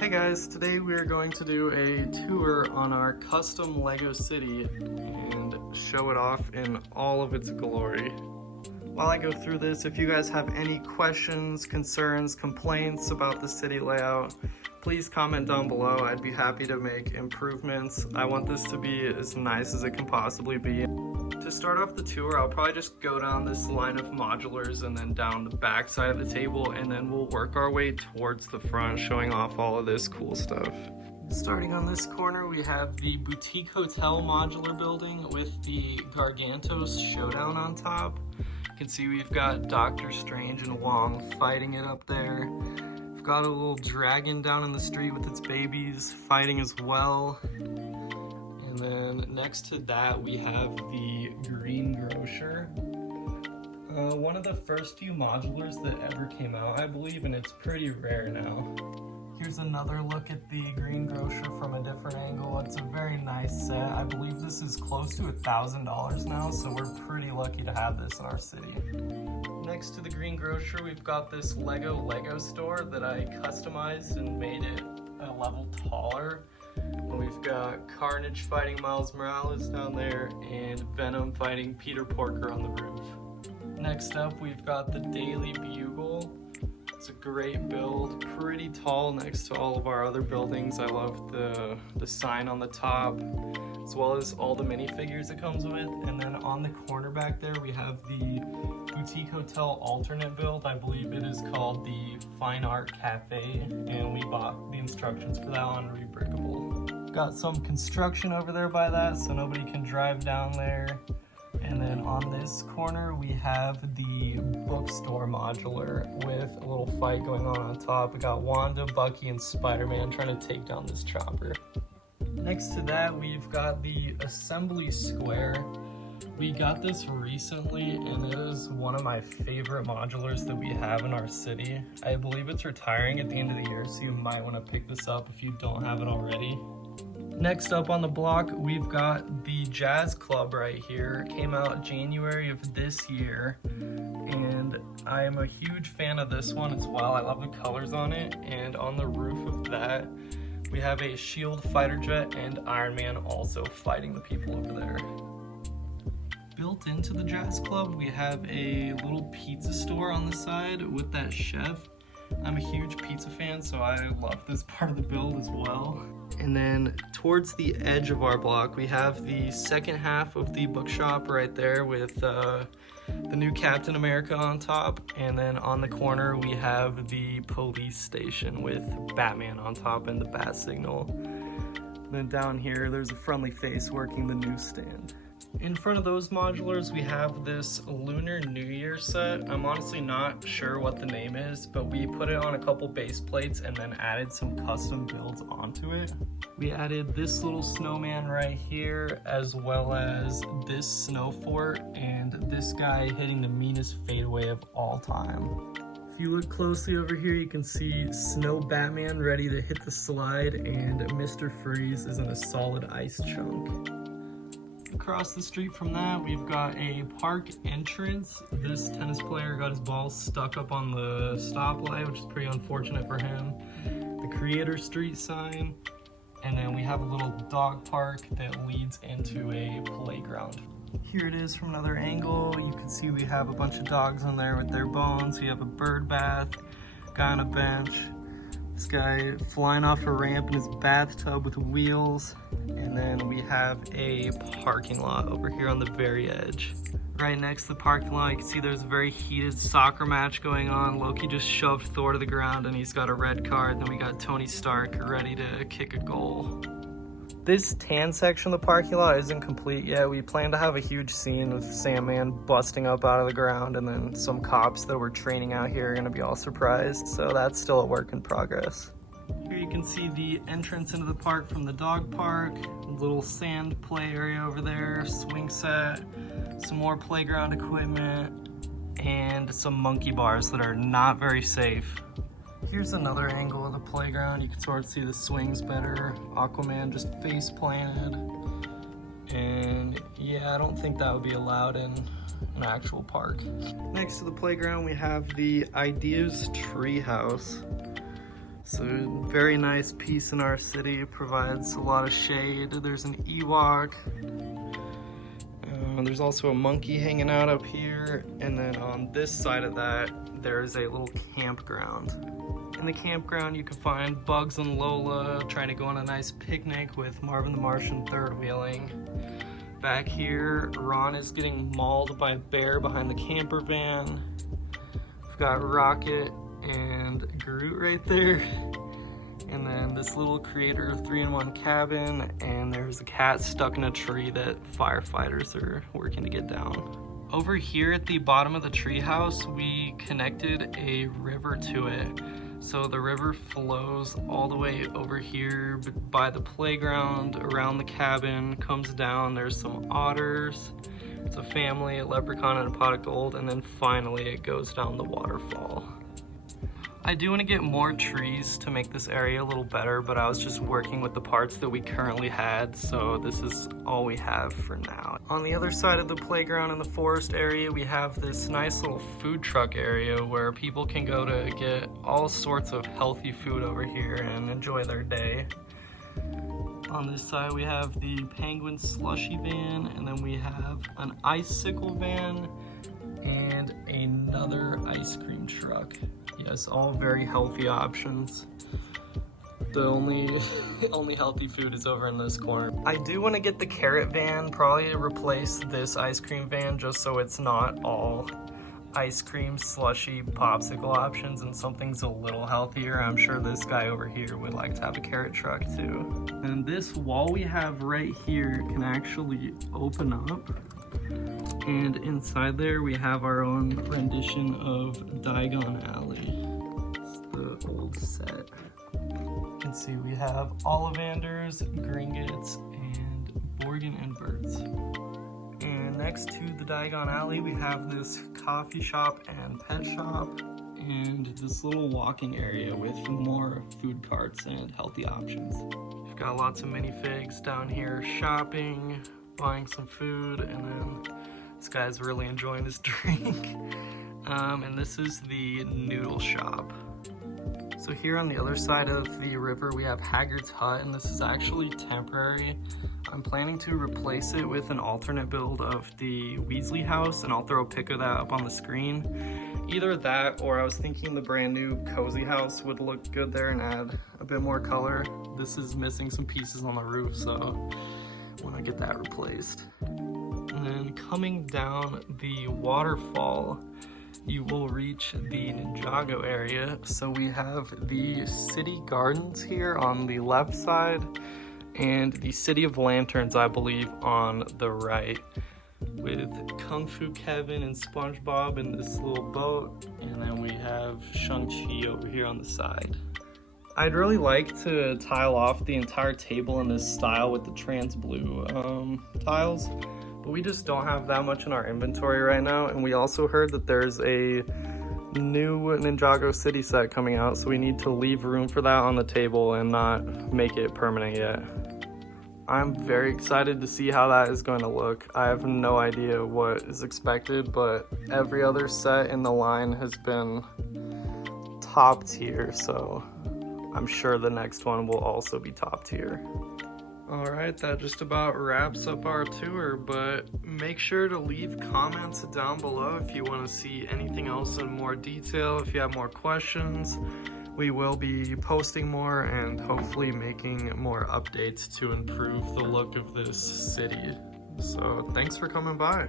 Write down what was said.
Hey guys, today we are going to do a tour on our custom Lego city and show it off in all of its glory. While I go through this, if you guys have any questions, concerns, complaints about the city layout, please comment down below. I'd be happy to make improvements. I want this to be as nice as it can possibly be. To start off the tour, I'll probably just go down this line of modulars and then down the back side of the table, and then we'll work our way towards the front, showing off all of this cool stuff. Starting on this corner, we have the Boutique Hotel modular building with the Gargantos Showdown on top. You can see we've got Doctor Strange and Wong fighting it up there. We've got a little dragon down in the street with its babies fighting as well. And then next to that, we have the Green Grocer. One of the first few modulars that ever came out, I believe, and it's pretty rare now. Here's another look at the Green Grocer from a different angle. It's a very nice set. I believe this is close to $1,000 now, so we're pretty lucky to have this in our city. Next to the Green Grocer, we've got this Lego store that I customized and made it a level taller. We've got Carnage fighting Miles Morales down there and Venom fighting Peter Porker on the roof. Next up, we've got the Daily Bugle. It's a great build, pretty tall next to all of our other buildings. I love the sign on the top, as well as all the minifigures it comes with. And then on the corner back there, we have the Boutique Hotel alternate build. I believe it is called the Fine Art Cafe, and we bought the instructions for that on Rebrickable. Got some construction over there by that, so nobody can drive down there. And then on this corner, we have the bookstore modular with a little fight going on top. We got Wanda, Bucky, and Spider-Man trying to take down this chopper. Next to that, we've got the assembly square. We got this recently, and it is one of my favorite modulars that we have in our city. I believe it's retiring at the end of the year, so you might want to pick this up if you don't have it already. Next up on the block, we've got the Jazz Club right here. It came out January of this year, and I am a huge fan of this one as well. I love the colors on it, and on the roof of that, we have a SHIELD fighter jet and Iron Man also fighting the people over there. Built into the Jazz Club, we have a little pizza store on the side with that chef. I'm a huge pizza fan, so I love this part of the build as well. And then towards the edge of our block, we have the second half of the bookshop right there with the new Captain America on top. And then on the corner, we have the police station with Batman on top and the bat signal. And then down here, there's a friendly face working the newsstand. In front of those modulars, we have this Lunar New Year set. I'm honestly not sure what the name is, but we put it on a couple base plates and then added some custom builds onto it. We added this little snowman right here, as well as this snow fort and this guy hitting the meanest fadeaway of all time. If you look closely over here, you can see Snow Batman ready to hit the slide, and Mr. Freeze is in a solid ice chunk. Across the street from that, we've got a park entrance. This tennis player got his ball stuck up on the stoplight, which is pretty unfortunate for him. The Creator Street sign, and then we have a little dog park that leads into a playground. Here it is from another angle. You can see we have a bunch of dogs in there with their bones. We have a bird bath, guy on a bench, this guy flying off a ramp in his bathtub with wheels. And then we have a parking lot over here on the very edge. Right next to the parking lot, you can see there's a very heated soccer match going on. Loki just shoved Thor to the ground and he's got a red card. Then we got Tony Stark ready to kick a goal. This tan section of the parking lot isn't complete yet. We plan to have a huge scene with Sandman busting up out of the ground, and then some cops that we're training out here are gonna be all surprised. So that's still a work in progress. Here you can see the entrance into the park from the dog park, a little sand play area over there, swing set, some more playground equipment, and some monkey bars that are not very safe. Here's another angle of the playground. You can sort of see the swings better. Aquaman just face planted. And yeah, I don't think that would be allowed in an actual park. Next to the playground, we have the Ideas Treehouse. So very nice piece in our city, provides a lot of shade. There's an Ewok. There's also a monkey hanging out up here. And then on this side of that, there's a little campground. In the campground, you can find Bugs and Lola trying to go on a nice picnic with Marvin the Martian third wheeling. Back here, Ron is getting mauled by a bear behind the camper van. We've got Rocket and Groot right there. And then this little creator 3-in-1 cabin, and there's a cat stuck in a tree that firefighters are working to get down. Over here at the bottom of the treehouse, we connected a river to it. So the river flows all the way over here by the playground, around the cabin, comes down, there's some otters, it's a family, a leprechaun and a pot of gold, and then finally it goes down the waterfall. I do want to get more trees to make this area a little better, but I was just working with the parts that we currently had, so this is all we have for now. On the other side of the playground in the forest area, we have this nice little food truck area where people can go to get all sorts of healthy food over here and enjoy their day. On this side we have the penguin slushy van, and then we have an icicle van and another ice cream truck. Yes, all very healthy options. The only healthy food is over in this corner. I do want to get the carrot van, probably replace this ice cream van just so it's not all ice cream, slushy, popsicle options and something's a little healthier. I'm sure this guy over here would like to have a carrot truck too. And this wall we have right here can actually open up. And inside there we have our own rendition of Diagon Alley. It's the old set. You can see we have Ollivanders, Gringotts, and Borgin and Birds. And next to the Diagon Alley we have this coffee shop and pet shop, and this little walking area with more food carts and healthy options. We've got lots of minifigs down here shopping, buying some food, and then this guy's really enjoying this drink. And this is the noodle shop. So here on the other side of the river we have Haggard's Hut, and this is actually temporary. I'm planning to replace it with an alternate build of the Weasley house, and I'll throw a pic of that up on the screen. Either that, or I was thinking the brand new cozy house would look good there and add a bit more color. This is missing some pieces on the roof, so I want to get that replaced. And then coming down the waterfall, you will reach the Ninjago area. So we have the City Gardens here on the left side, and the City of Lanterns, I believe, on the right, with Kung Fu Kevin and SpongeBob in this little boat, and then we have Shang-Chi over here on the side. I'd really like to tile off the entire table in this style with the trans blue tiles, but we just don't have that much in our inventory right now, and we also heard that there's a new Ninjago City set coming out, so we need to leave room for that on the table and not make it permanent yet. I'm very excited to see how that is going to look. I have no idea what is expected, but every other set in the line has been top tier, so I'm sure the next one will also be top tier. Alright, that just about wraps up our tour, but make sure to leave comments down below if you want to see anything else in more detail, if you have more questions. We will be posting more and hopefully making more updates to improve the look of this city. So thanks for coming by.